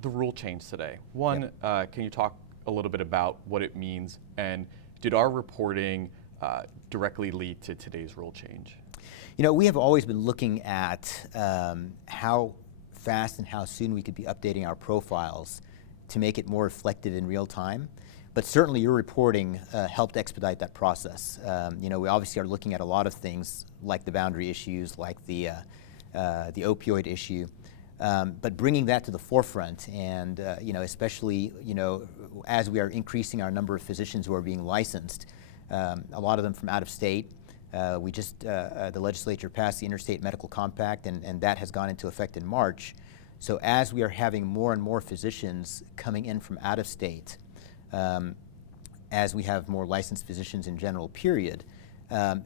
the rule change today. One, can you talk a little bit about what it means, and did our reporting directly lead to today's rule change? You know, we have always been looking at how fast and how soon we could be updating our profiles to make it more reflective in real time. But certainly your reporting helped expedite that process. You know, we obviously are looking at a lot of things like the boundary issues, like the opioid issue. But bringing that to the forefront, and you know, especially as we are increasing our number of physicians who are being licensed, a lot of them from out of state. We just the legislature passed the Interstate Medical Compact, and that has gone into effect in March. So as we are having more and more physicians coming in from out of state, as we have more licensed physicians in general, period.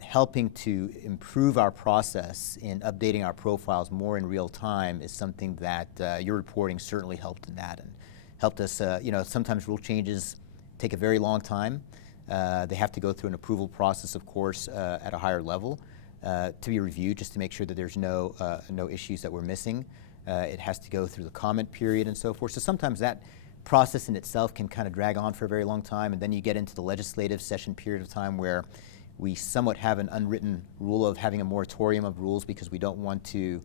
Helping to improve our process in updating our profiles more in real time is something that your reporting certainly helped in that, and helped us. You know, sometimes rule changes take a very long time. They have to go through an approval process, of course, at a higher level to be reviewed, just to make sure that there's no issues that we're missing. It has to go through the comment period and so forth. So sometimes that process in itself can kind of drag on for a very long time, and then you get into the legislative session period of time where we somewhat have an unwritten rule of having a moratorium of rules because we don't want to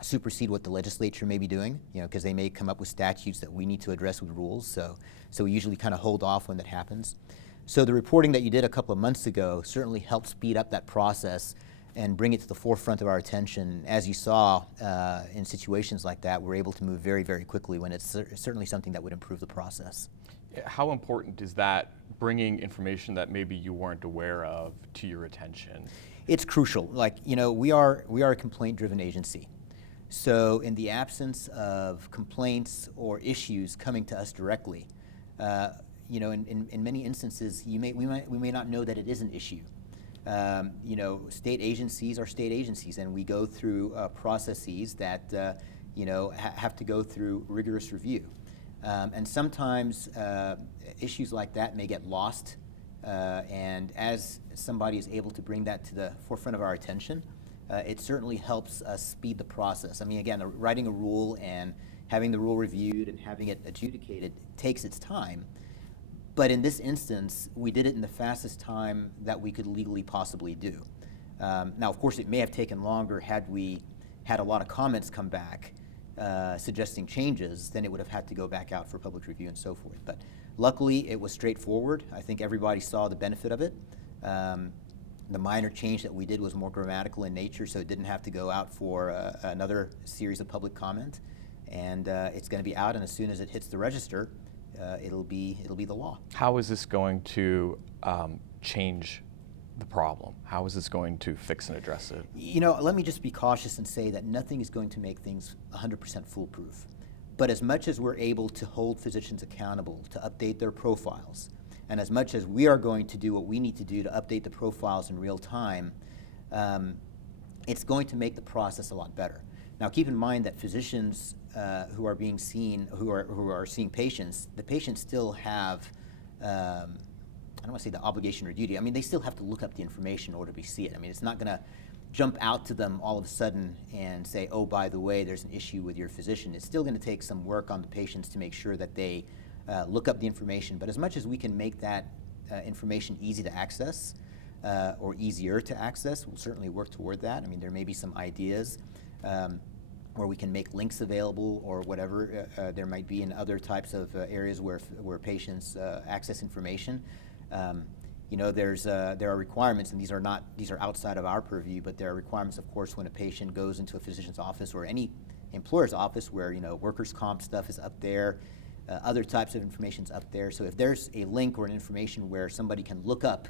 supersede what the legislature may be doing, you know, because they may come up with statutes that we need to address with rules. So we usually kind of hold off when that happens. So the reporting that you did a couple of months ago certainly helped speed up that process and bring it to the forefront of our attention. As you saw in situations like that, we're able to move very, very quickly when it's certainly something that would improve the process. How important is that, bringing information that maybe you weren't aware of to your attention? It's crucial. Like, you know, we are a complaint-driven agency. So in the absence of complaints or issues coming to us directly, you know, in many instances, we may not know that it is an issue. You know, state agencies are state agencies, and we go through processes that you know, have to go through rigorous review. And sometimes issues like that may get lost, and as somebody is able to bring that to the forefront of our attention, it certainly helps us speed the process. I mean, again, writing a rule and having the rule reviewed and having it adjudicated takes its time. But in this instance, we did it in the fastest time that we could legally possibly do. Now, of course, it may have taken longer had we had a lot of comments come back suggesting changes, then it would have had to go back out for public review and so forth. But luckily, it was straightforward. I think everybody saw the benefit of it. The minor change that we did was more grammatical in nature, so it didn't have to go out for another series of public comment. And it's going to be out, and as soon as it hits the register, it'll be the law. How is this going to change the problem? How is this going to fix and address it? You know, let me just be cautious and say that nothing is going to make things 100% foolproof. But as much as we're able to hold physicians accountable to update their profiles, and as much as we are going to do what we need to do to update the profiles in real time, it's going to make the process a lot better. Now, keep in mind that physicians who are being seen, who are seeing patients, the patients still have, I don't want to say the obligation or duty. I mean, they still have to look up the information in order to see it. I mean, it's not going to jump out to them all of a sudden and say, oh, by the way, there's an issue with your physician. It's still going to take some work on the patients to make sure that they look up the information. But as much as we can make that information easy to access or easier to access, we'll certainly work toward that. I mean, there may be some ideas where we can make links available or whatever there might be in other types of areas where patients access information. You know, there are requirements, and these are outside of our purview, but there are requirements, of course, when a patient goes into a physician's office or any employer's office where, you know, workers' comp stuff is up there, other types of information's up there. So if there's a link or an information where somebody can look up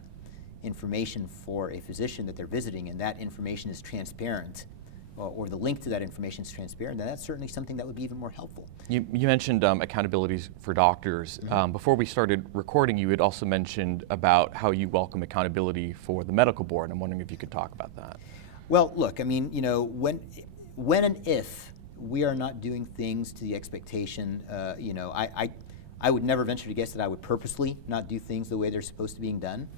information for a physician that they're visiting, and that information is transparent, or the link to that information is transparent, then that's certainly something that would be even more helpful. You mentioned accountability for doctors. Mm-hmm. Before we started recording, you had also mentioned about how you welcome accountability for the medical board. I'm wondering if you could talk about that. Well, look, I mean, you know, when and if we are not doing things to the expectation, you know, I would never venture to guess that I would purposely not do things the way they're supposed to be done.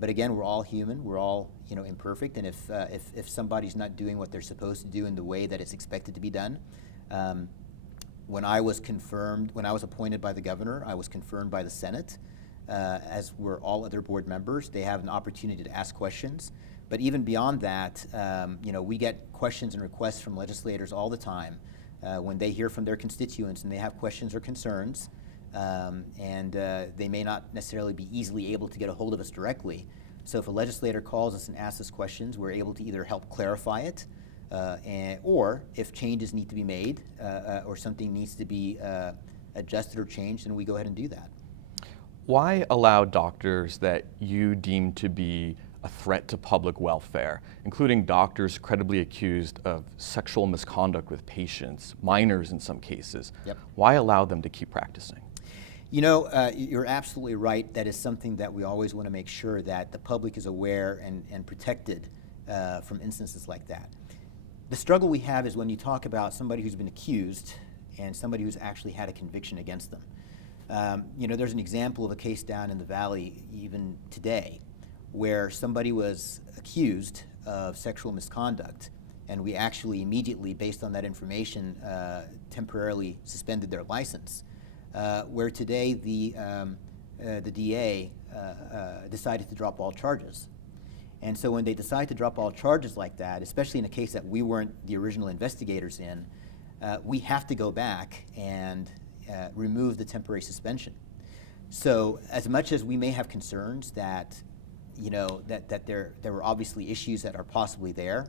But again, we're all human. We're all, you know, imperfect. And if somebody's not doing what they're supposed to do in the way that it's expected to be done, When I was appointed by the governor, I was confirmed by the Senate, as were all other board members. They have an opportunity to ask questions. But even beyond that, we get questions and requests from legislators all the time when they hear from their constituents and they have questions or concerns, and they may not necessarily be easily able to get a hold of us directly. So if a legislator calls us and asks us questions, we're able to either help clarify it, or if changes need to be made or something needs to be adjusted or changed, then we go ahead and do that. Why allow doctors that you deem to be a threat to public welfare, including doctors credibly accused of sexual misconduct with patients, minors in some cases? Yep. Why allow them to keep practicing? You're absolutely right. That is something that we always want to make sure that the public is aware and protected from instances like that. The struggle we have is when you talk about somebody who's been accused and somebody who's actually had a conviction against them. There's an example of a case down in the Valley even today where somebody was accused of sexual misconduct, and we actually immediately, based on that information, temporarily suspended their license. Where today the DA decided to drop all charges. And so when they decide to drop all charges like that, especially in a case that we weren't the original investigators in, we have to go back and remove the temporary suspension. So as much as we may have concerns that there were obviously issues that are possibly there,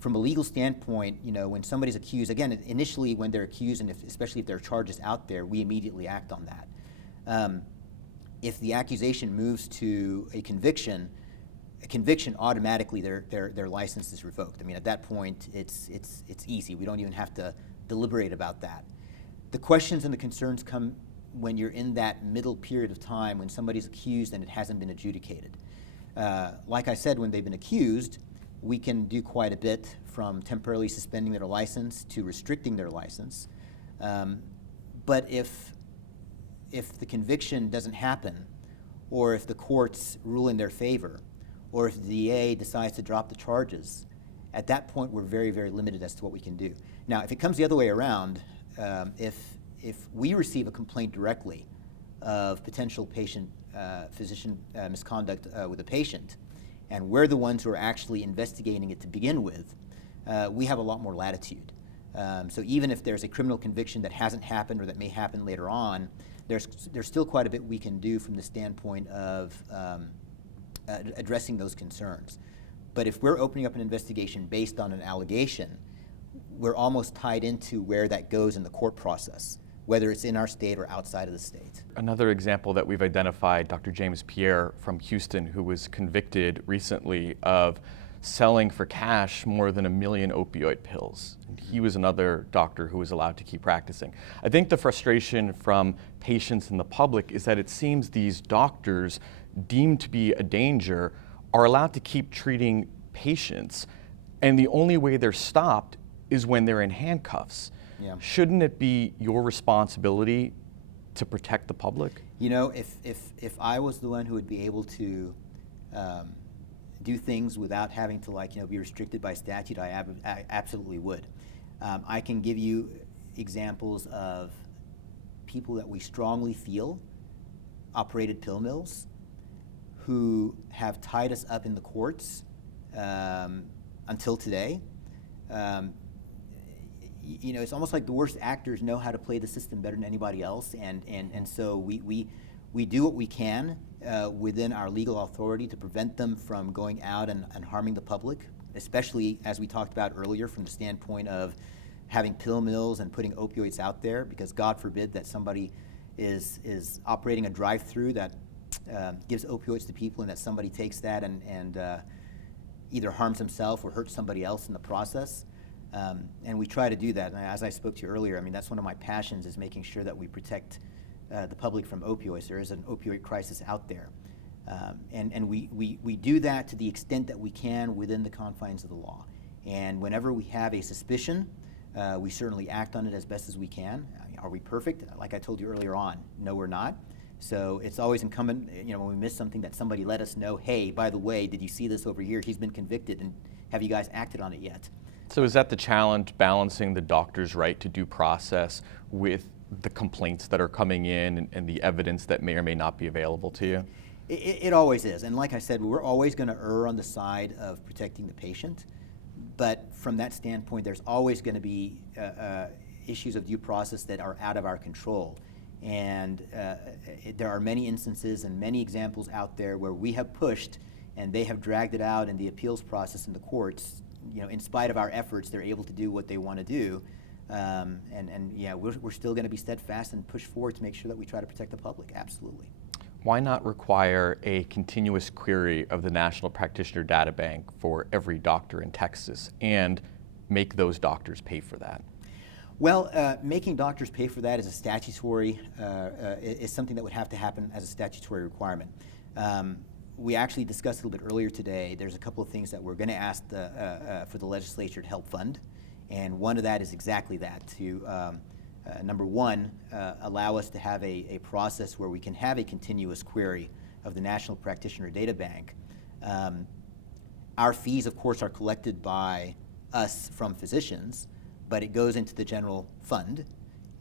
from a legal standpoint, when somebody's accused, again, initially when they're accused, and especially if there are charges out there, we immediately act on that. If the accusation moves to a conviction automatically their license is revoked. I mean, at that point, it's easy. We don't even have to deliberate about that. The questions and the concerns come when you're in that middle period of time when somebody's accused and it hasn't been adjudicated. Like I said, when they've been accused, we can do quite a bit, from temporarily suspending their license to restricting their license. But if the conviction doesn't happen, or if the courts rule in their favor, or if the DA decides to drop the charges, at that point we're very, very limited as to what we can do. Now, if it comes the other way around, if we receive a complaint directly of potential physician misconduct with a patient, and we're the ones who are actually investigating it to begin with, we have a lot more latitude. So even if there's a criminal conviction that hasn't happened or that may happen later on, there's still quite a bit we can do from the standpoint of addressing those concerns. But if we're opening up an investigation based on an allegation, we're almost tied into where that goes in the court process, whether it's in our state or outside of the state. Another example that we've identified, Dr. James Pierre from Houston, who was convicted recently of selling for cash more than 1 million opioid pills. And he was another doctor who was allowed to keep practicing. I think the frustration from patients and the public is that it seems these doctors deemed to be a danger are allowed to keep treating patients, and the only way they're stopped is when they're in handcuffs. Yeah. Shouldn't it be your responsibility to protect the public? If I was the one who would be able to do things without having to be restricted by statute, I absolutely would. I can give you examples of people that we strongly feel operated pill mills who have tied us up in the courts until today. It's almost like the worst actors know how to play the system better than anybody else, and so we do what we can within our legal authority to prevent them from going out and harming the public, especially as we talked about earlier from the standpoint of having pill mills and putting opioids out there, because God forbid that somebody is operating a drive-through that gives opioids to people, and that somebody takes that and either harms himself or hurts somebody else in the process. And we try to do that. And as I spoke to you earlier, I mean, that's one of my passions, is making sure that we protect the public from opioids. There is an opioid crisis out there. And we do that to the extent that we can within the confines of the law. And whenever we have a suspicion, we certainly act on it as best as we can. Are we perfect? Like I told you earlier on, no, we're not. So it's always incumbent, when we miss something, that somebody let us know, hey, by the way, did you see this over here? He's been convicted, and have you guys acted on it yet? So is that the challenge, balancing the doctor's right to due process with the complaints that are coming in and the evidence that may or may not be available to you? It always is. And like I said, we're always going to err on the side of protecting the patient. But from that standpoint, there's always going to be issues of due process that are out of our control. And there are many instances and many examples out there where we have pushed and they have dragged it out in the appeals process in the courts. You know, in spite of our efforts, they're able to do what they want to do. And yeah, we're still going to be steadfast and push forward to make sure that we try to protect the public. Absolutely. Why not require a continuous query of the National Practitioner Data Bank for every doctor in Texas and make those doctors pay for that? Well, making doctors pay for that is a statutory, is something that would have to happen as a statutory requirement. We actually discussed a little bit earlier today. There's a couple of things that we're going to ask for the legislature to help fund, and one of that is exactly that, to number one, allow us to have a process where we can have a continuous query of the National Practitioner Data Bank. Our fees, of course, are collected by us from physicians, but it goes into the general fund,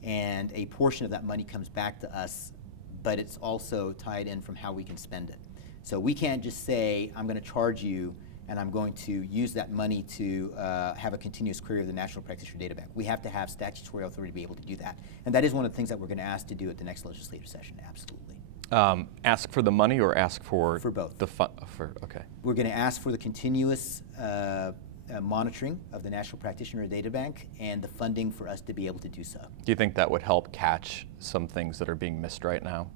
and a portion of that money comes back to us, but it's also tied in from how we can spend it. So we can't just say, I'm going to charge you and I'm going to use that money to have a continuous query of the National Practitioner Data Bank. We have to have statutory authority to be able to do that. And that is one of the things that we're going to ask to do at the next legislative session, absolutely. Ask for the money or ask for? For both. The okay. We're going to ask for the continuous monitoring of the National Practitioner Data Bank and the funding for us to be able to do so. Do you think that would help catch some things that are being missed right now?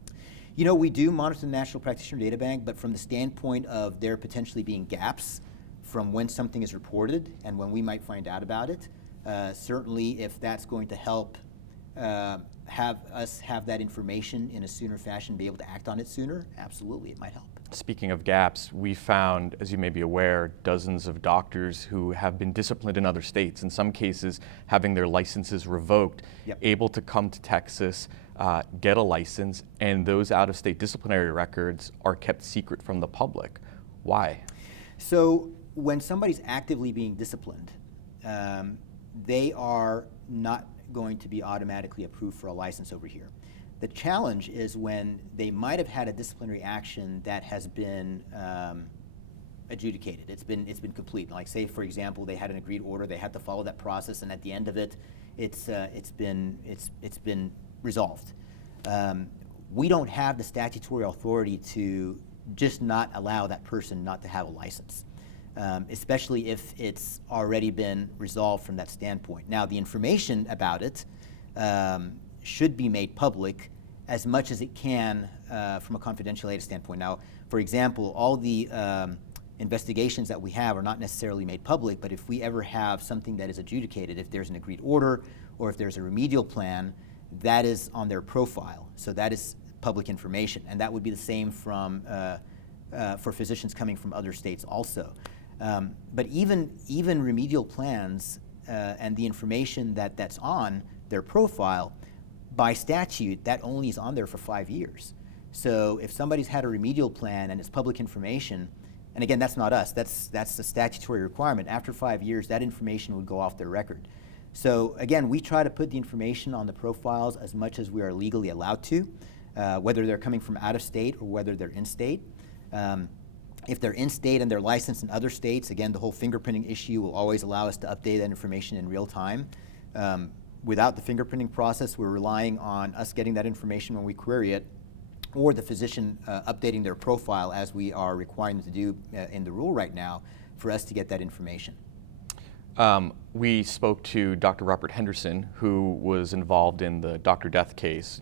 You know, we do monitor the National Practitioner Data Bank, but from the standpoint of there potentially being gaps from when something is reported and when we might find out about it, certainly if that's going to help have us have that information in a sooner fashion, be able to act on it sooner, absolutely, it might help. Speaking of gaps, we found, as you may be aware, dozens of doctors who have been disciplined in other states, in some cases having their licenses revoked, able to come to Texas, get a license, and those out-of-state disciplinary records are kept secret from the public. Why? So when somebody's actively being disciplined, they are not going to be automatically approved for a license over here. The challenge is when they might have had a disciplinary action that has been adjudicated. It's been complete. Like, say, for example, they had an agreed order, they had to follow that process, and at the end of it, it's been resolved. We don't have the statutory authority to just not allow that person not to have a license, especially if it's already been resolved from that standpoint. Now, the information about it should be made public as much as it can from a confidentiality standpoint. Now, for example, all the investigations that we have are not necessarily made public, but if we ever have something that is adjudicated, if there's an agreed order or if there's a remedial plan, that is on their profile. So that is public information, and that would be the same from for physicians coming from other states also. But even remedial plans and the information that's on their profile, by statute, that only is on there for 5 years. So if somebody's had a remedial plan and it's public information, and again, that's not us, that's a statutory requirement, after 5 years, that information would go off their record. So again, we try to put the information on the profiles as much as we are legally allowed to, whether they're coming from out of state or whether they're in state. If they're in state and they're licensed in other states, again, the whole fingerprinting issue will always allow us to update that information in real time. Without the fingerprinting process, we're relying on us getting that information when we query it, or the physician updating their profile as we are requiring them to do in the rule right now for us to get that information. We spoke to Dr. Robert Henderson, who was involved in the Dr. Death case,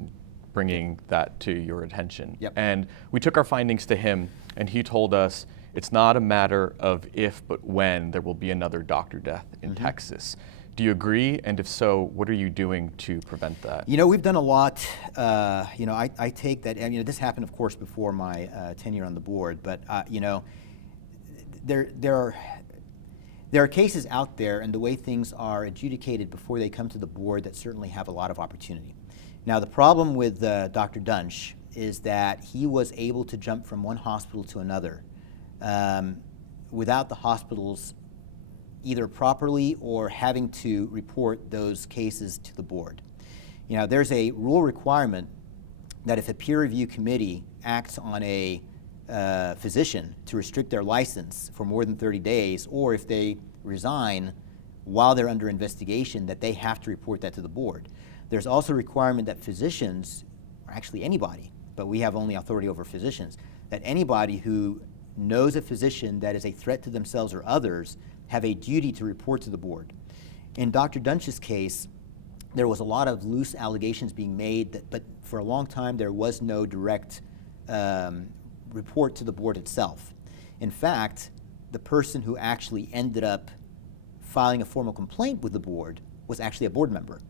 bringing that to your attention. Yep. And we took our findings to him, and he told us it's not a matter of if, but when there will be another Dr. Death in Texas. Do you agree? And if so, what are you doing to prevent that? You know, we've done a lot. You know, I take that, and you know, this happened, of course, before my tenure on the board, but you know, there are cases out there, and the way things are adjudicated before they come to the board that certainly have a lot of opportunity. Now, the problem with Dr. Dunch is that he was able to jump from one hospital to another without the hospitals either properly or having to report those cases to the board. You know, there's a rule requirement that if a peer review committee acts on a physician to restrict their license for more than 30 days, or if they resign while they're under investigation, that they have to report that to the board. There's also a requirement that physicians, or actually anybody, but we have only authority over physicians, that anybody who knows a physician that is a threat to themselves or others have a duty to report to the board. In Dr. Dunch's case, there was a lot of loose allegations being made, but for a long time there was no direct report to the board itself. In fact, the person who actually ended up filing a formal complaint with the board was actually a board member,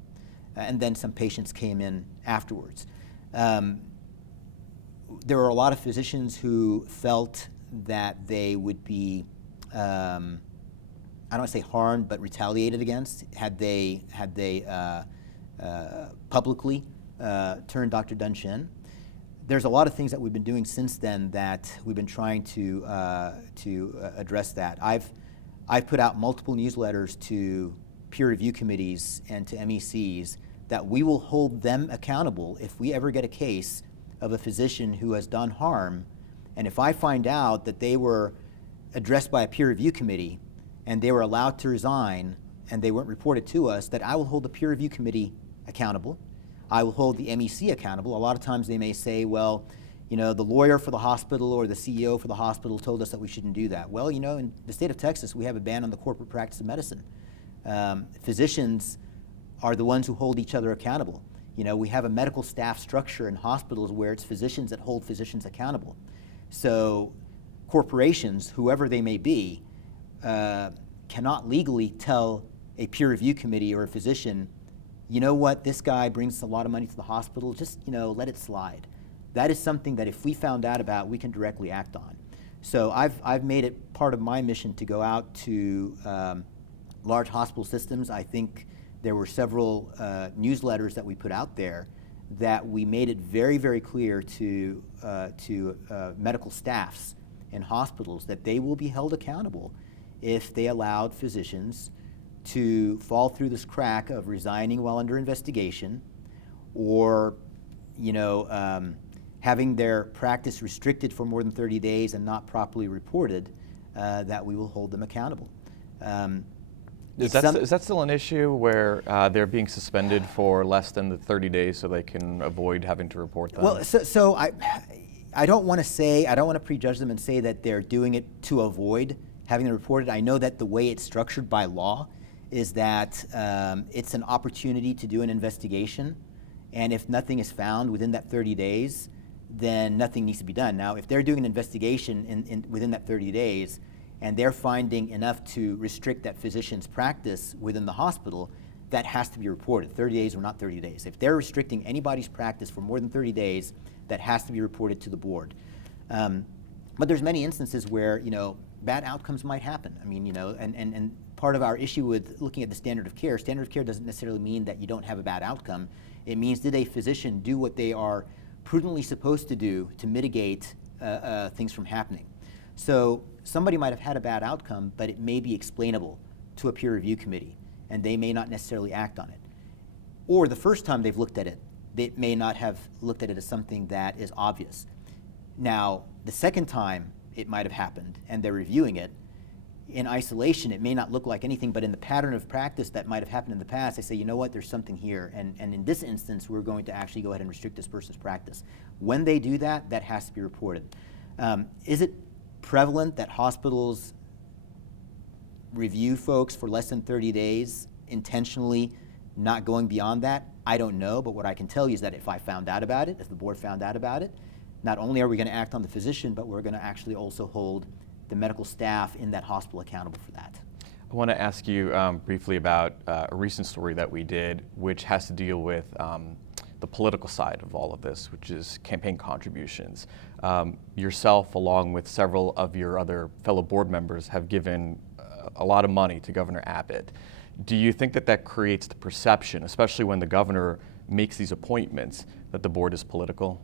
and then some patients came in afterwards. There were a lot of physicians who felt that they would be, I don't want to say harmed, but retaliated against had they publicly turned Dr. Dunch in. There's a lot of things that we've been doing since then that we've been trying to address that. I've put out multiple newsletters to peer review committees and to MECs that we will hold them accountable if we ever get a case of a physician who has done harm, and if I find out that they were addressed by a peer review committee and they were allowed to resign and they weren't reported to us, that I will hold the peer review committee accountable. I will hold the MEC accountable. A lot of times they may say, well, you know, the lawyer for the hospital or the CEO for the hospital told us that we shouldn't do that. Well, you know, in the state of Texas, we have a ban on the corporate practice of medicine. Physicians are the ones who hold each other accountable. You know, we have a medical staff structure in hospitals where it's physicians that hold physicians accountable. So corporations, whoever they may be, cannot legally tell a peer review committee or a physician, you know what, this guy brings a lot of money to the hospital, just, you know, let it slide. That is something that if we found out about, we can directly act on. So I've made it part of my mission to go out to large hospital systems. I think there were several newsletters that we put out there that we made it very, very clear to medical staffs in hospitals that they will be held accountable if they allowed physicians to fall through this crack of resigning while under investigation, or, you know, having their practice restricted for more than 30 days and not properly reported, that we will hold them accountable. Is that still an issue where they're being suspended for less than the 30 days so they can avoid having to report them? Well, so I don't want to prejudge them and say that they're doing it to avoid having them reported. I know that the way it's structured by law is that it's an opportunity to do an investigation, and if nothing is found within that 30 days, then nothing needs to be done. Now, if they're doing an investigation within that 30 days, and they're finding enough to restrict that physician's practice within the hospital, that has to be reported, 30 days or not 30 days. If they're restricting anybody's practice for more than 30 days, that has to be reported to the board. But there's many instances where, you know, bad outcomes might happen. I mean, you know, and part of our issue with looking at the standard of care doesn't necessarily mean that you don't have a bad outcome. It means, did a physician do what they are prudently supposed to do to mitigate things from happening? So somebody might have had a bad outcome, but it may be explainable to a peer review committee, and they may not necessarily act on it. Or the first time they've looked at it, they may not have looked at it as something that is obvious. Now, the second time it might have happened, and they're reviewing it, in isolation, it may not look like anything, but in the pattern of practice that might have happened in the past, they say, you know what, there's something here, and in this instance, we're going to actually go ahead and restrict this person's practice. When they do that, that has to be reported. Is it prevalent that hospitals review folks for less than 30 days, intentionally not going beyond that? I don't know, but what I can tell you is that if I found out about it, if the board found out about it, not only are we going to act on the physician, but we're going to actually also hold the medical staff in that hospital accountable for that. I want to ask you briefly about a recent story that we did, which has to deal with the political side of all of this, which is campaign contributions. Yourself, along with several of your other fellow board members, have given a lot of money to Governor Abbott. Do you think that that creates the perception, especially when the governor makes these appointments, that the board is political?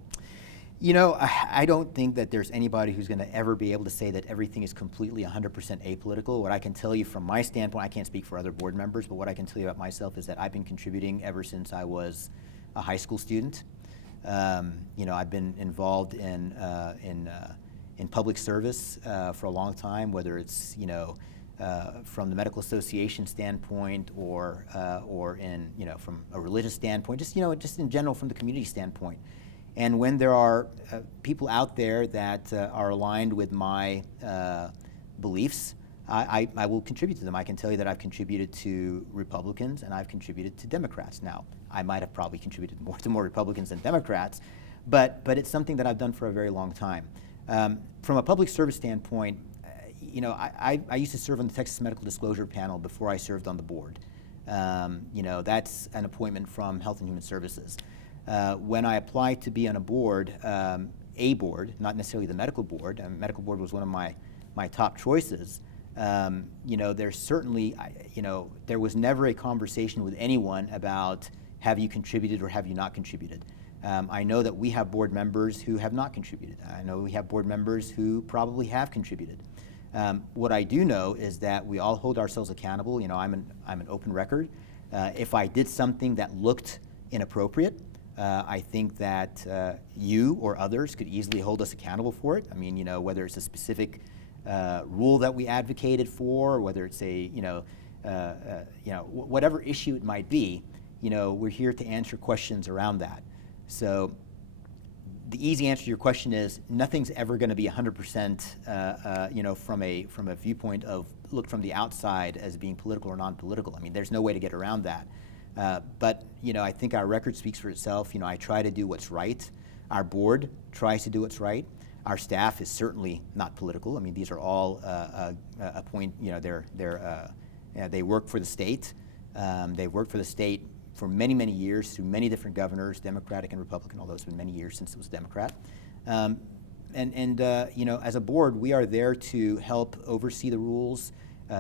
You know, I don't think that there's anybody who's going to ever be able to say that everything is completely 100% apolitical. What I can tell you from my standpoint, I can't speak for other board members, but what I can tell you about myself is that I've been contributing ever since I was a high school student. You know, I've been involved in public service for a long time, whether it's, you know, from the medical association standpoint or in, you know, from a religious standpoint, just, you know, just in general from the community standpoint. And when there are people out there that are aligned with my beliefs, I will contribute to them. I can tell you that I've contributed to Republicans and I've contributed to Democrats. Now, I might have probably contributed more to more Republicans than Democrats, but it's something that I've done for a very long time. From a public service standpoint, you know, I used to serve on the Texas Medical Disclosure Panel before I served on the board. You know, that's an appointment from Health and Human Services. When I applied to be on a board, not necessarily the medical board, medical board was one of my top choices. You know, there's certainly, you know, there was never a conversation with anyone about have you contributed or have you not contributed. I know that we have board members who have not contributed. I know we have board members who probably have contributed. What I do know is that we all hold ourselves accountable. You know, I'm an open record. If I did something that looked inappropriate, I think that you or others could easily hold us accountable for it. I mean, you know, whether it's a specific rule that we advocated for, or whether it's a, you know, whatever issue it might be, you know, we're here to answer questions around that. So the easy answer to your question is nothing's ever going to be 100%, you know, from a viewpoint of look from the outside as being political or non-political. I mean, there's no way to get around that. But, you know, I think our record speaks for itself. You know, I try to do what's right. Our board tries to do what's right. Our staff is certainly not political. I mean, these are all you know, they work for the state. They worked for the state for many, many years through many different governors, Democratic and Republican, although it's been many years since it was Democrat. You know, as a board, we are there to help oversee the rules,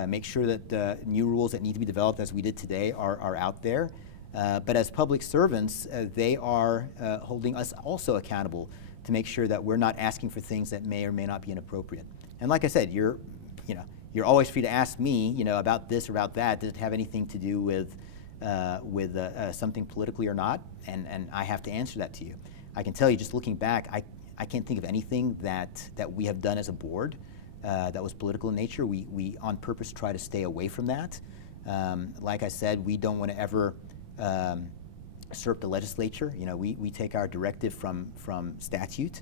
make sure that new rules that need to be developed, as we did today, are out there. But as public servants, they are holding us also accountable to make sure that we're not asking for things that may or may not be inappropriate. And like I said, you're you're always free to ask me, you know, about this or about that. Does it have anything to do with something politically or not? And I have to answer that to you. I can tell you, just looking back, I can't think of anything that we have done as a board that was political in nature. We on purpose try to stay away from that. Like I said, we don't want to ever usurp the legislature. You know, we take our directive from statute.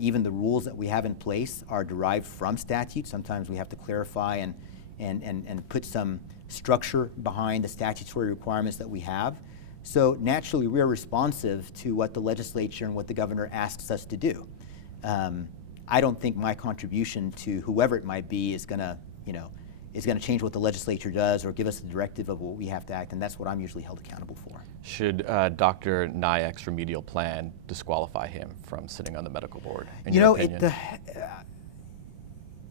Even the rules that we have in place are derived from statute. Sometimes we have to clarify and put some structure behind the statutory requirements that we have. So naturally, we are responsive to what the legislature and what the governor asks us to do. I don't think my contribution to whoever it might be is going to, you know, is going to change what the legislature does or give us the directive of what we have to act, and that's what I'm usually held accountable for. Should Dr. Nayek's remedial plan disqualify him from sitting on the medical board, in you your know, opinion?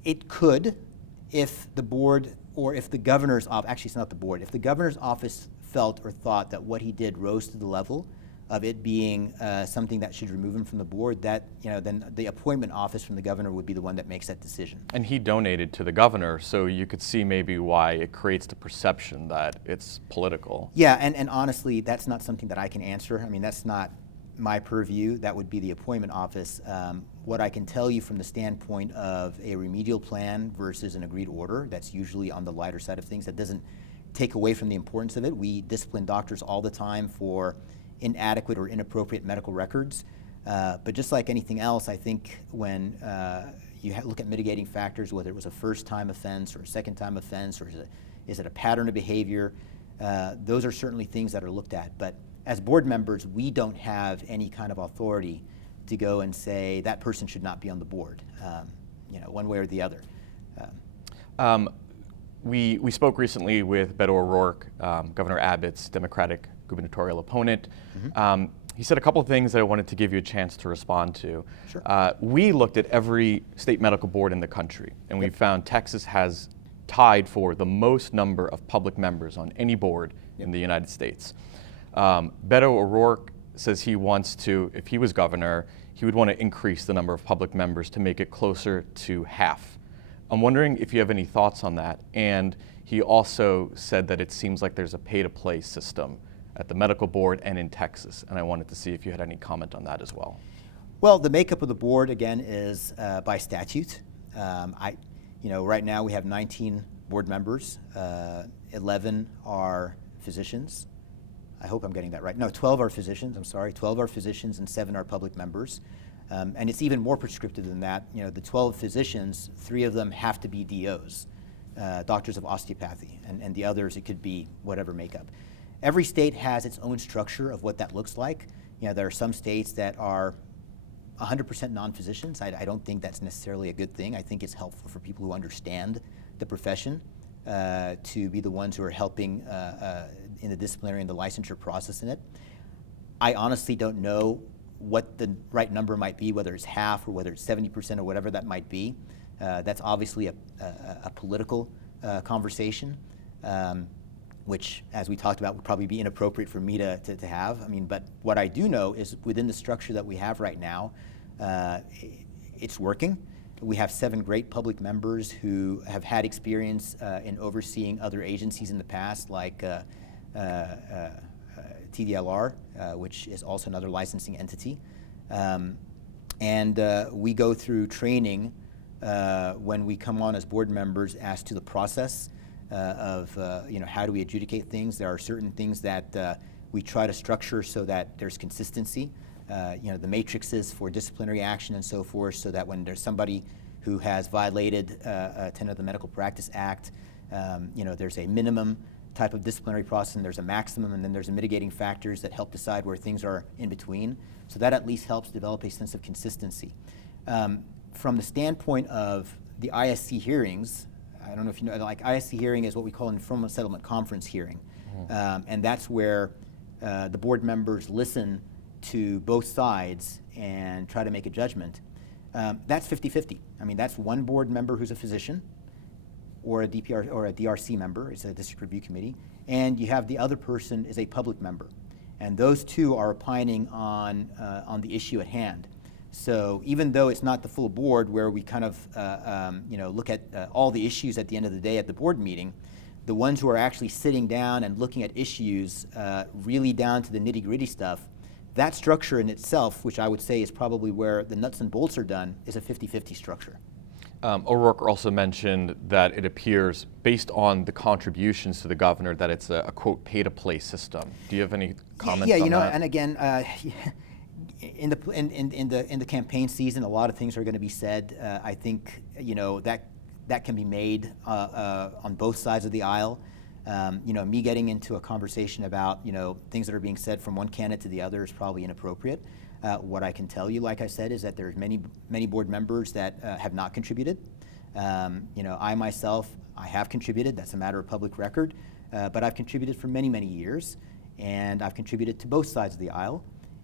It could, if the board or if the governor's office, actually it's not the board, if the governor's office felt or thought that what he did rose to the level of it being something that should remove him from the board, that, you know, then the appointment office from the governor would be the one that makes that decision. And he donated to the governor, so you could see maybe why it creates the perception that it's political. Yeah, and honestly, that's not something that I can answer. I mean, that's not my purview. That would be the appointment office. What I can tell you from the standpoint of a remedial plan versus an agreed order, that's usually on the lighter side of things. That doesn't take away from the importance of it. We discipline doctors all the time for inadequate or inappropriate medical records. But just like anything else, I think when you look at mitigating factors, whether it was a first-time offense or a second-time offense, or is it a pattern of behavior, those are certainly things that are looked at. But as board members, we don't have any kind of authority to go and say that person should not be on the board, you know, one way or the other. We spoke recently with Beto O'Rourke, Governor Abbott's Democratic gubernatorial opponent. Mm-hmm. He said a couple of things that I wanted to give you a chance to respond to. Sure. We looked at every state medical board in the country, and we found Texas has tied for the most number of public members on any board in the United States. Beto O'Rourke says he wants to, if he was governor, he would want to increase the number of public members to make it closer to half. I'm wondering if you have any thoughts on that. And he also said that it seems like there's a pay-to-play system at the medical board and in Texas, and I wanted to see if you had any comment on that as well. Well, the makeup of the board, again, is by statute. Right now we have 19 board members. 11 are physicians. I hope I'm getting that right. No, 12 are physicians, I'm sorry. 12 are physicians and 7 are public members. And it's even more prescriptive than that. The 12 physicians, 3 of them have to be DOs, doctors of osteopathy, and the others, it could be whatever makeup. Every state has its own structure of what that looks like. There are some states that are 100% non-physicians. I don't think that's necessarily a good thing. I think it's helpful for people who understand the profession to be the ones who are helping in the disciplinary and the licensure process in it. I honestly don't know what the right number might be, whether it's half or whether it's 70% or whatever that might be. That's obviously a political conversation, which, as we talked about, would probably be inappropriate for me to have. But what I do know is within the structure that we have right now, it's working. We have 7 great public members who have had experience in overseeing other agencies in the past, like TDLR, which is also another licensing entity. We go through training when we come on as board members as to the process of how do we adjudicate things. There are certain things that we try to structure so that there's consistency. The matrices for disciplinary action and so forth, so that when there's somebody who has violated a tenet of the Medical Practice Act, there's a minimum type of disciplinary process and there's a maximum, and then there's mitigating factors that help decide where things are in between. So that at least helps develop a sense of consistency. From the standpoint of the ISC hearings, I don't know if you know, like ISC hearing is what we call an informal settlement conference hearing. And that's where the board members listen to both sides and try to make a judgment. That's 50-50. That's one board member who's a physician or a DPR or a DRC member, it's a district review committee, and you have the other person is a public member. And those two are opining on the issue at hand. So even though it's not the full board where we kind of look at all the issues at the end of the day at the board meeting, the ones who are actually sitting down and looking at issues really down to the nitty-gritty stuff, that structure in itself, which I would say is probably where the nuts and bolts are done, is a 50-50 structure. O'Rourke also mentioned that it appears, based on the contributions to the governor, that it's a quote, pay-to-play system. Do you have any comments on that? And again, in the campaign season, a lot of things are going to be said. I think that can be made on both sides of the aisle. Me getting into a conversation about things that are being said from one candidate to the other is probably inappropriate. What I can tell you, like I said, is that there's many board members that have not contributed. I myself, I have contributed. That's a matter of public record. But I've contributed for many, many years, and I've contributed to both sides of the aisle.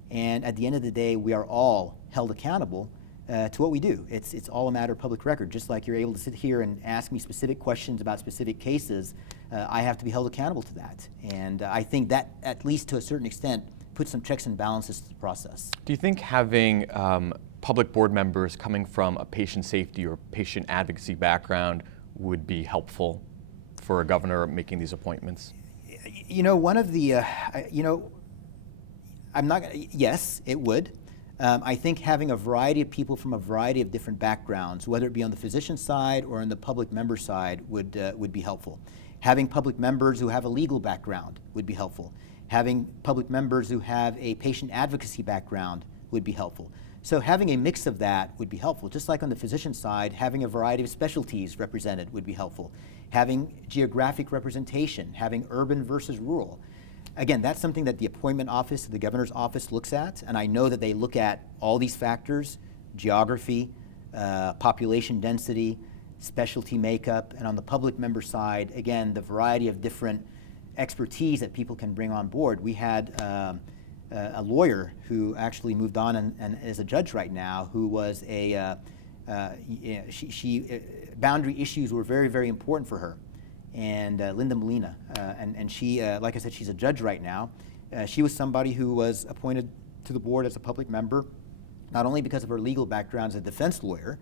And at the end of the day, we are all held accountable to what we do. It's all a matter of public record. Just like you're able to sit here and ask me specific questions about specific cases, I have to be held accountable to that. And I think that, at least to a certain extent, puts some checks and balances to the process. Do you think having public board members coming from a patient safety or patient advocacy background would be helpful for a governor making these appointments? One of the, yes, it would. I think having a variety of people from a variety of different backgrounds, whether it be on the physician side or on the public member side, would be helpful. Having public members who have a legal background would be helpful. Having public members who have a patient advocacy background would be helpful. So having a mix of that would be helpful. Just like on the physician side, having a variety of specialties represented would be helpful. Having geographic representation, having urban versus rural. Again, that's something that the appointment office, the governor's office looks at, and I know that they look at all these factors: geography, population density, specialty makeup, and on the public member side, again, the variety of different expertise that people can bring on board. We had a lawyer who actually moved on and is a judge right now, who was boundary issues were very, very important for her. And Linda Molina, and she, like I said, she's a judge right now. She was somebody who was appointed to the board as a public member, not only because of our legal background as a defense lawyer,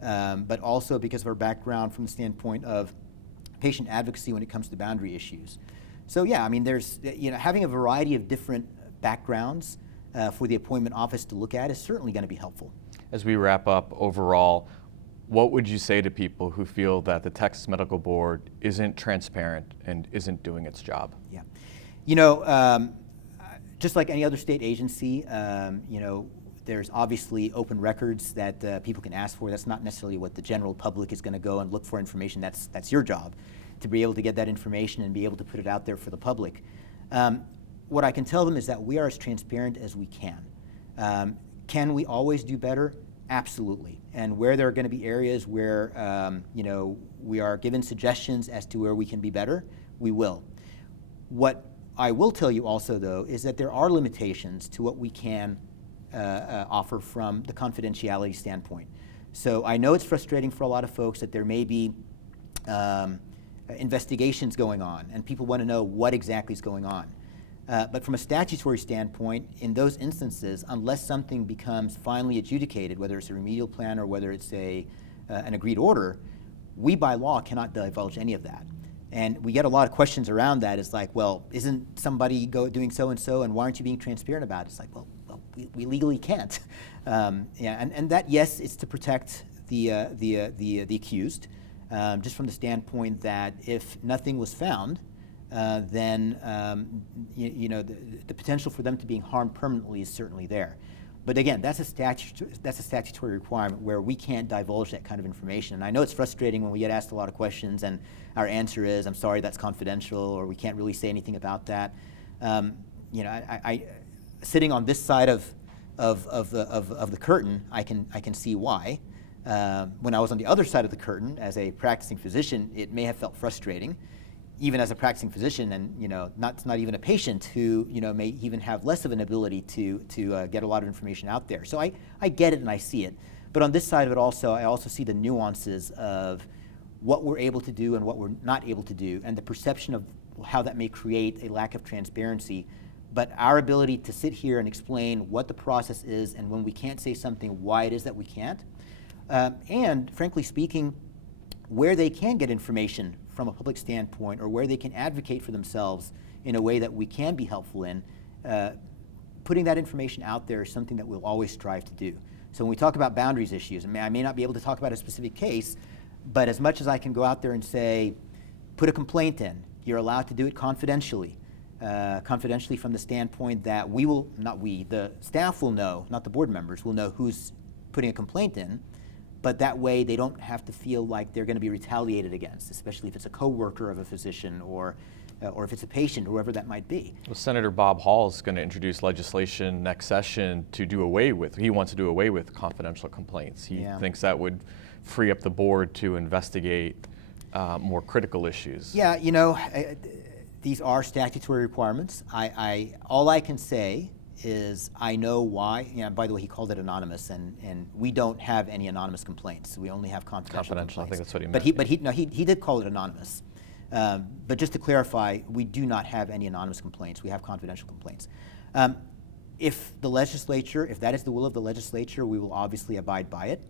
but also because of our background from the standpoint of patient advocacy when it comes to boundary issues. So yeah, I mean, there's, having a variety of different backgrounds for the appointment office to look at is certainly going to be helpful. As we wrap up, overall, what would you say to people who feel that the Texas Medical Board isn't transparent and isn't doing its job? Yeah. Just like any other state agency, there's obviously open records that people can ask for. That's not necessarily what the general public is going to go and look for information. That's your job, to be able to get that information and be able to put it out there for the public. What I can tell them is that we are as transparent as we can. Can we always do better? Absolutely. And where there are going to be areas where we are given suggestions as to where we can be better, we will. What I will tell you also, though, is that there are limitations to what we can offer from the confidentiality standpoint. So I know it's frustrating for a lot of folks that there may be investigations going on, and people want to know what exactly is going on. But from a statutory standpoint, in those instances, unless something becomes finally adjudicated, whether it's a remedial plan or whether it's an agreed order, we by law cannot divulge any of that. And we get a lot of questions around that. It's like, well, isn't somebody doing so-and-so, and why aren't you being transparent about it? It's like, well, we legally can't. And that, yes, it's to protect the accused, just from the standpoint that if nothing was found, then the potential for them to be harmed permanently is certainly there. But again, that's a statutory requirement where we can't divulge that kind of information. And I know it's frustrating when we get asked a lot of questions and our answer is, I'm sorry, that's confidential, or we can't really say anything about that. I sitting on this side of the curtain, I can see why. When I was on the other side of the curtain as a practicing physician, it may have felt frustrating, even as a practicing physician, and not even a patient who may even have less of an ability to get a lot of information out there. So I get it and I see it, but on this side of it also, I also see the nuances of what we're able to do and what we're not able to do, and the perception of how that may create a lack of transparency. But our ability to sit here and explain what the process is, and when we can't say something, why it is that we can't, and frankly speaking, where they can get information from a public standpoint, or where they can advocate for themselves in a way that we can be helpful in, putting that information out there is something that we'll always strive to do. So when we talk about boundaries issues, I may not be able to talk about a specific case, but as much as I can go out there and say, put a complaint in, you're allowed to do it confidentially. Confidentially from the standpoint that the staff will know, not the board members, will know who's putting a complaint in, but that way they don't have to feel like they're going to be retaliated against, especially if it's a coworker of a physician or if it's a patient, whoever that might be. Well, Senator Bob Hall is going to introduce legislation next session to do away with, he wants to do away with confidential complaints. He thinks that would free up the board to investigate more critical issues. Yeah, these are statutory requirements. All I can say is I know why. By the way, he called it anonymous, and we don't have any anonymous complaints. We only have confidential complaints. I think that's what he meant. But he did call it anonymous. But just to clarify, we do not have any anonymous complaints. We have confidential complaints. If that is the will of the legislature, we will obviously abide by it.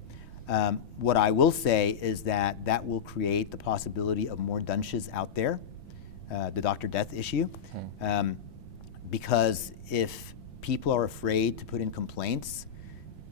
What I will say is that will create the possibility of more dunches out there, the doctor death issue, because if people are afraid to put in complaints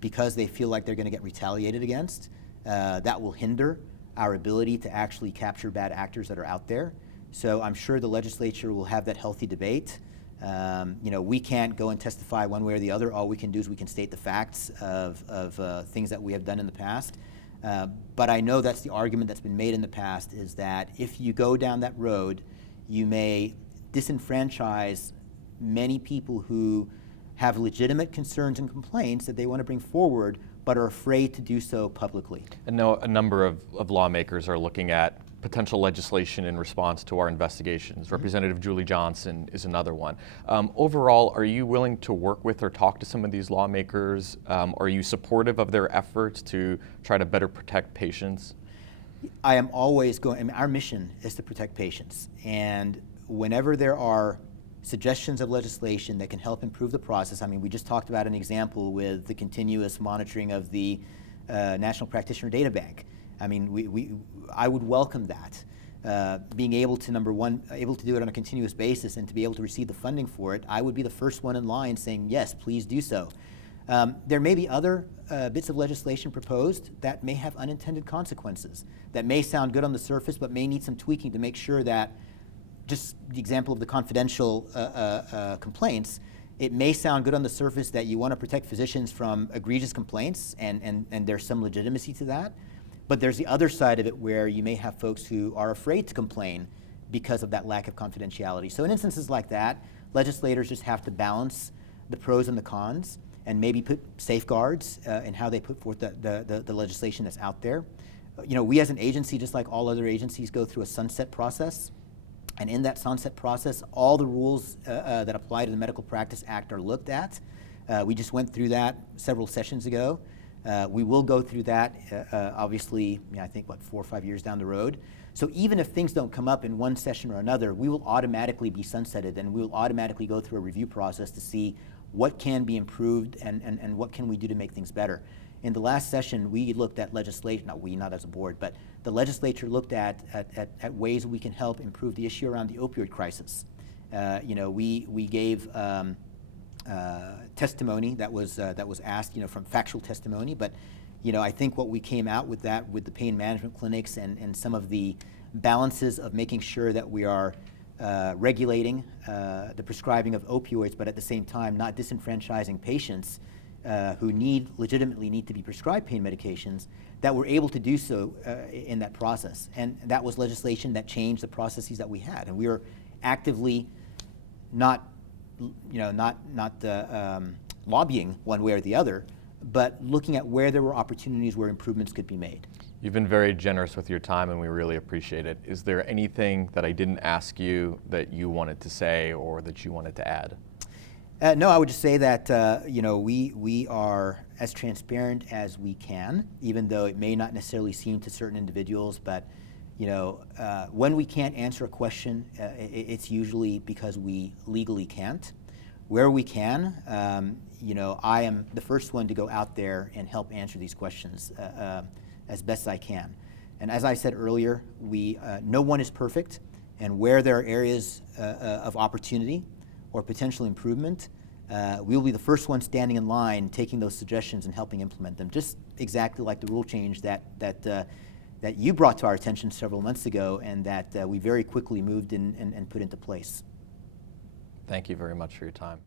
because they feel like they're going to get retaliated against, that will hinder our ability to actually capture bad actors that are out there. So I'm sure the legislature will have that healthy debate. We can't go and testify one way or the other. All we can do is we can state the facts of things that we have done in the past. But I know that's the argument that's been made in the past, is that if you go down that road, you may disenfranchise many people who have legitimate concerns and complaints that they want to bring forward, but are afraid to do so publicly. And now a number of lawmakers are looking at potential legislation in response to our investigations. Mm-hmm. Representative Julie Johnson is another one. Overall, are you willing to work with or talk to some of these lawmakers? Are you supportive of their efforts to try to better protect patients? I am always our mission is to protect patients. And whenever there are suggestions of legislation that can help improve the process. I mean, we just talked about an example with the continuous monitoring of the National Practitioner Data Bank. I mean, I would welcome that. Being able to, number one, able to do it on a continuous basis and to be able to receive the funding for it, I would be the first one in line saying, yes, please do so. There may be other bits of legislation proposed that may have unintended consequences, that may sound good on the surface but may need some tweaking to make sure that, just the example of the confidential complaints, it may sound good on the surface that you want to protect physicians from egregious complaints, and there's some legitimacy to that. But there's the other side of it where you may have folks who are afraid to complain because of that lack of confidentiality. So in instances like that, legislators just have to balance the pros and the cons and maybe put safeguards in how they put forth the legislation that's out there. You know, we as an agency, just like all other agencies, go through a sunset process. And in that sunset process, all the rules that apply to the Medical Practice Act are looked at. We just went through that several sessions ago. We will go through that, obviously, I think, 4 or 5 years down the road. So even if things don't come up in one session or another, we will automatically be sunsetted, and we will automatically go through a review process to see what can be improved and what can we do to make things better. In the last session, we looked at legislation, not as a board, but the legislature looked at ways we can help improve the issue around the opioid crisis. You know, we gave testimony that was asked, you know, from factual testimony, but you know, I think what we came out with that, with the pain management clinics and some of the balances of making sure that we are regulating the prescribing of opioids, but at the same time not disenfranchising patients who legitimately need to be prescribed pain medications, that we're able to do so in that process. And that was legislation that changed the processes that we had. And we were actively not lobbying one way or the other, but looking at where there were opportunities where improvements could be made. You've been very generous with your time, and we really appreciate it. Is there anything that I didn't ask you that you wanted to say or that you wanted to add? No, I would just say that you know, we are as transparent as we can, even though it may not necessarily seem to certain individuals. But you know, when we can't answer a question, it's usually because we legally can't. Where we can, you know, I am the first one to go out there and help answer these questions as best I can. And as I said earlier, no one is perfect, and where there are areas of opportunity or potential improvement, we will be the first one standing in line, taking those suggestions and helping implement them, just exactly like the rule change that you brought to our attention several months ago, and that we very quickly moved in and put into place. Thank you very much for your time.